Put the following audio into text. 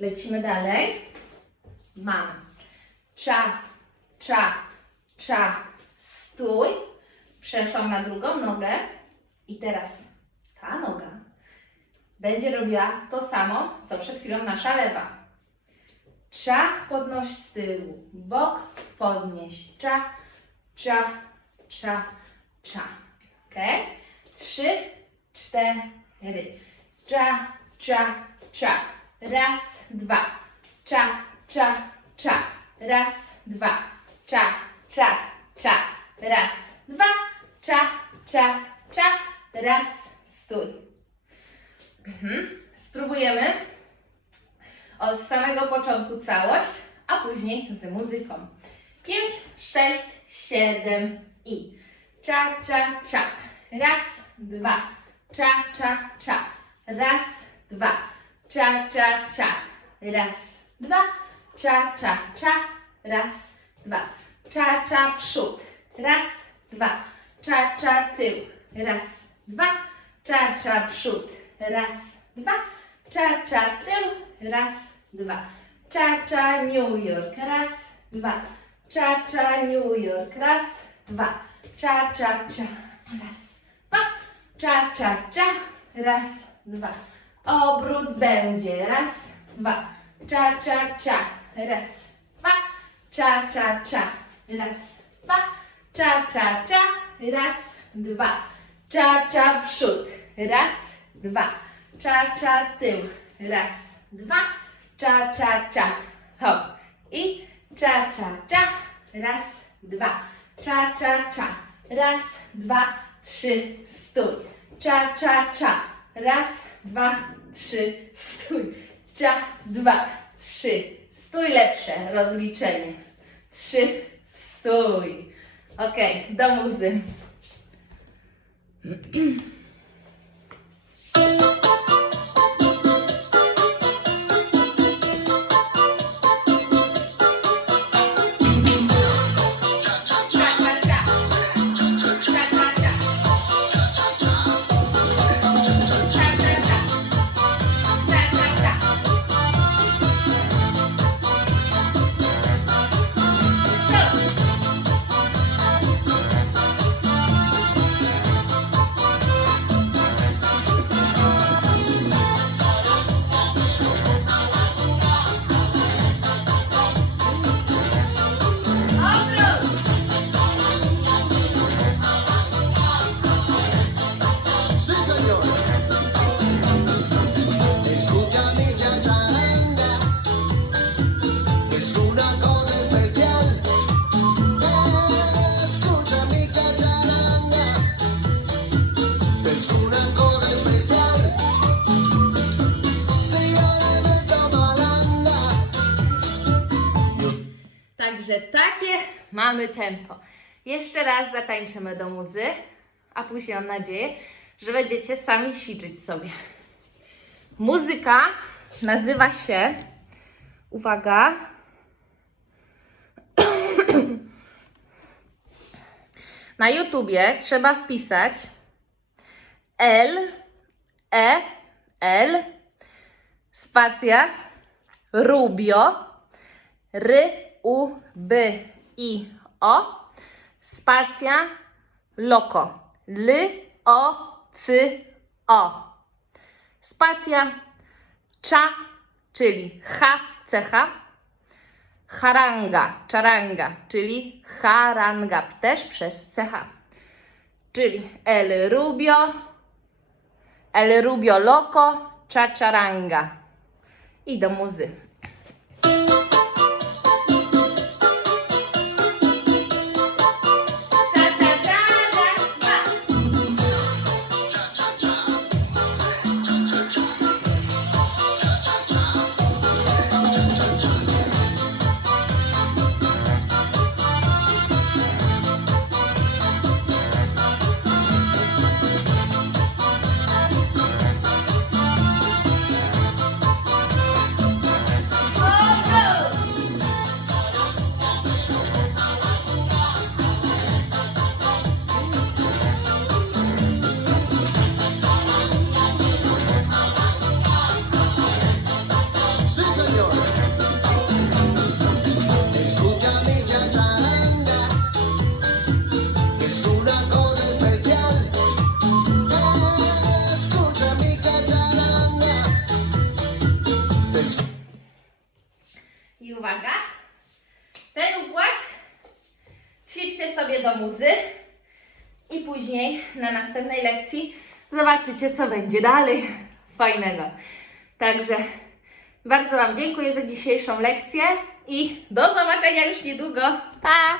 Lecimy dalej. Mamy. Cza, cza, cza. Stój. Przeszłam na drugą nogę. I teraz ta noga będzie robiła to samo, co przed chwilą nasza lewa. Cza, podnoś z tyłu. Bok, podnieś. Cza, cza, cza, cza. Ok? Trzy, cztery. Cza, cza, cza. Raz, dwa. Cza, cza, cza. Raz, dwa. Cza, cza, cza. Raz, dwa. Cza, cza, cza. Raz, stój. Mhm. Spróbujemy od samego początku całość, a później z muzyką. Pięć, sześć, siedem i cza, cza, cza. Raz, dwa. Cza, cza, cza. Raz, dwa cza, cza, cza. Raz, dwa, cza, cza, cza. Raz, dwa. Cza, cza, przód. Raz, dwa. Cza, cza, tył. Raz, dwa. Cza, cza, przód. Raz, dwa. Cza, cza, tył. Raz, dwa. Cza, cza, New York. Raz, dwa. Cza, cza, New York. Raz, dwa. Cza, cza, cza. Raz, dwa. Cza, cza, cza. Raz, dwa. Obrót będzie. Raz, dwa. Cza, cza, cza. Raz, dwa. Cza, cza, cza. Raz, dwa. Cza, cza, cza. Raz, dwa. Cza, cza, przód. Raz, dwa. Cza, cza, tył. Raz, dwa. Cza, cza, cza. Hop. I cza, cza, cza. Raz, dwa. Cza, cza, cza. Raz, dwa, trzy. Stój. Cza, cza, cza. Raz, dwa, trzy, stój. Czas, dwa, trzy. Stój lepsze, rozliczenie. Trzy, stój. Ok, do muzy. Także takie mamy tempo. Jeszcze raz zatańczymy do muzy, a później mam nadzieję, że będziecie sami ćwiczyć sobie. Muzyka nazywa się, uwaga, na YouTubie trzeba wpisać L, E, L, spacja, Rubio, R, U, B, I, O, spacja, loko, L, O, C, O, spacja, cza, czyli H, cecha, haranga, czaranga, czyli haranga, też przez CH, czyli El Rubio, El Rubio Loco, Czaranga. I do muzy. Uwaga, ten układ ćwiczcie sobie do muzy i później na następnej lekcji zobaczycie, co będzie dalej fajnego. Także bardzo Wam dziękuję za dzisiejszą lekcję i do zobaczenia już niedługo. Pa!